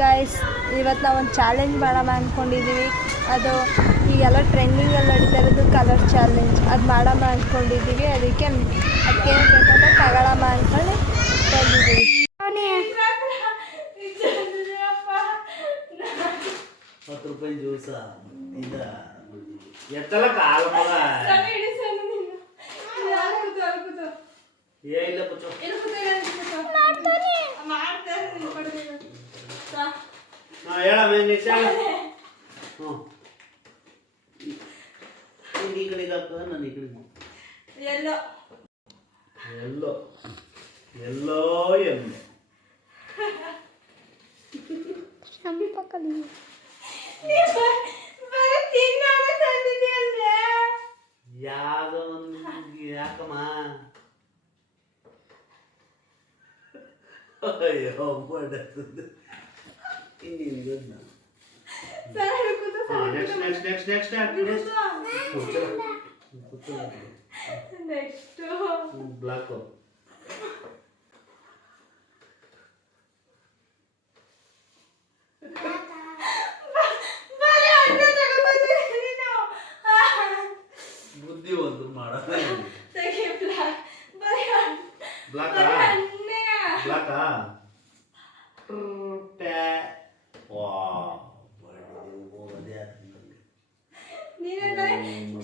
Guys, ಇವತ್ತು ನಾವು ಒಂದು ಚಾಲೆಂಜ್ ಮಾಡೋಣ ಅಂದ್ಕೊಂಡಿದ್ದೀವಿ. ಅದು ಈಗೆಲ್ಲ ಟ್ರೆಂಡಿಂಗಲ್ಲಿ ನಡೀತಾ ಇರೋದು ಕಲರ್ ಚಾಲೆಂಜ್. ಅದು ಮಾಡೋಣ ಅಂದ್ಕೊಂಡಿದ್ದೀವಿ. ಅದಕ್ಕೆ ಏನು ಬೇಕಂದ್ರೆ ತಗೊಳ್ಳೋಣ ಅಂದ್ಕೊಂಡು ಬಂದಿದ್ದೀವಿ. 10 ರೂಪಾಯಿ ಜ್ಯೂಸ ಎತ್ತಲ ಕಾಲ ಮಗ ಇಲ್ಲ ಪುಚ್ಚು ಹೇಳ ನೆಕ್ಸ್ಟ್ ಹ್ಞೂ ಈ ಕಡೆಗೆ ಹಾಕ ನಾನು ಈ ಕಡೆಗೆ ಎಲ್ಲೋ ಎಲ್ಲೋ ಎಲ್ಲೋ ಎಲ್ಲೋ ಯಾವ್ದೋ ಒಂದು ಯಾಕಮ್ಮ ಅಯ್ಯೋ ನೆಕ್ಸ್ಟ್ ಬ್ಲಾಕ್ ಬುದ್ಧಿ ಒಂದು ಮಾಡೋದು ಬ್ಲಾಕಾ ಬ್ಲಾಕಾ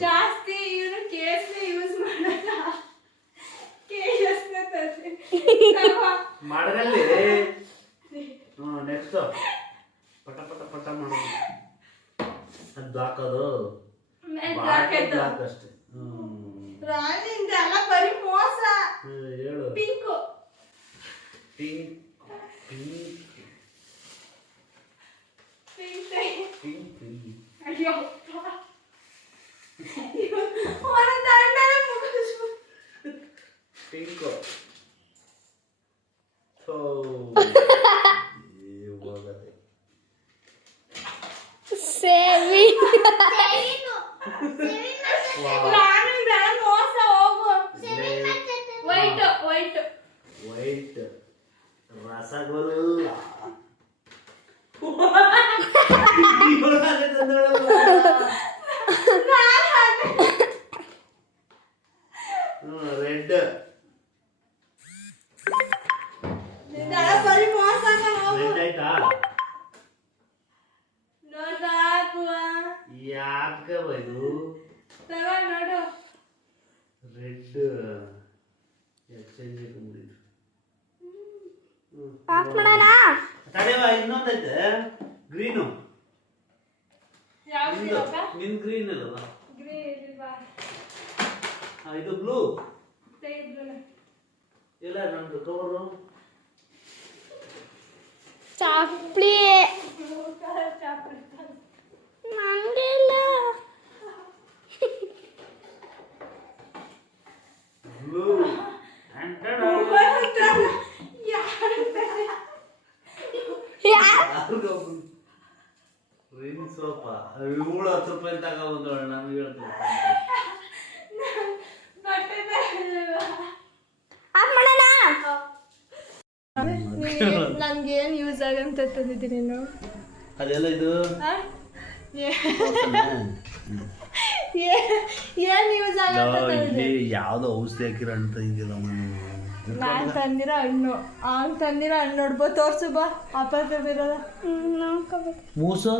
ಜಾಸ್ತಿ ಇವನು ಕೇಸ್ನ ಯೂಸ್ ಮಾಡಲ್ಲ. ಮಾಡದಲ್ಲಿ ನೆಕ್ಸ್ಟ್ ಪಟ ಪಟ ಪಟ ಮಾಡೋದು. ಅದು ಬ್ಲಾಕ್ ಅದು ಬ್ಲಾಕ್ ಅಷ್ಟೇ. ರಾಣಿಂದ ಎಲ್ಲ ಬರೀ ಮೋಸ. ಹೇಳು pink pink pink pink pink ಅಯ್ಯೋ ಪಿಂಕ್ ಸೇವಿ ಮೋಸ ಹೋಗು. White white white rasgulla red red ಆಯ್ತಾ ಯಾಕೆ ಬೈದು ನೋಡು ರೆಡ್ ಎಕ್ಸ್ಚೇಂಜ್ ತಡೆವ ಇನ್ನೊಂದೈತೆ ಗ್ರೀನು ನಿನ್ ಗ್ರೀನ್ ಅಲ್ವಾ ಇದು ಬ್ಲೂ ಇಲ್ಲ ನಂದು ಕವರು ಚಾಪ್ಲಿ ಬ್ಲೂ ರಿನ್ ಸೋಪ 10 ರೂಪಾಯಿ ತಗೊಂಡು ನಮ್ಗೆ ಹೇಳ್ತಾರೆ. ನನ್ಗೇನು ಯೂಸ್ ಆಗಂತ ತಂದಿದ್ದೀನಿ ನೀನು. ಅದೆಲ್ಲ ಇದು ಏನು ಯೂಸ್ ಆಗಂತ ಇಲ್ಲಿ ಯಾವ್ದೋ ಔಷಧಿ ಹಾಕಿರ ಅಂತ ಇದೆಯಲ್ಲ ನಾನು ತಂದಿರೋ ಹಣ್ಣು ಅವ್ನು ತಂದಿರೋ ಹಣ್ಣು ನೋಡ್ಬೋದು. ತೋರ್ಸು ಬಾ ಅಪ್ಪ ತಂದಿರೋದ ಮೂಸು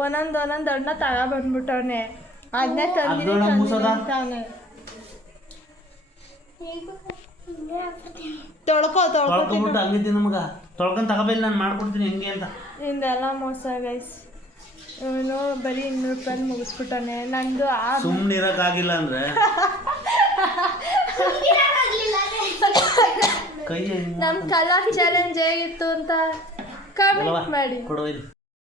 ಒಂದೊಂದು ಹಣ್ಣ ತಗೊಬಂದ್ಬಿಟ್ಟವನೆ. ಅದನ್ನೇ ತಂದಿರೋ ತೊಳ್ಕೊ ತೊಳ್ಕೊಂಬಿಟ್ಟು ಹಂಗಿದ್ದೀನಿ ನಮಗ ತೊಳ್ಕೊಂಡು ತಗೋಬೇಕಿಲ್ಲ ನಾನು ಮಾಡ್ಕೊಡ್ತೀನಿ ಹೆಂಗೆ ಅಂತ. ಇಂದೆಲ್ಲ ಮೋಸ ಗೈಸ್. ಇವನು ಬರೀ 200 ರೂಪಾಯಿ ಮುಗಿಸ್ಬಿಟ್ಟಾನೆ. ನಂದು ಸುಮ್ಮನೆ ಇರೋಕ್ಕಾಗಿಲ್ಲ ಅಂದ್ರೆ ನಮ್ಮ ಕಲರ್ ಚಾಲೆಂಜ್ ಹೇಗಿತ್ತು ಅಂತ ಕಮೆಂಟ್ ಮಾಡಿ. ಕೊಡೋ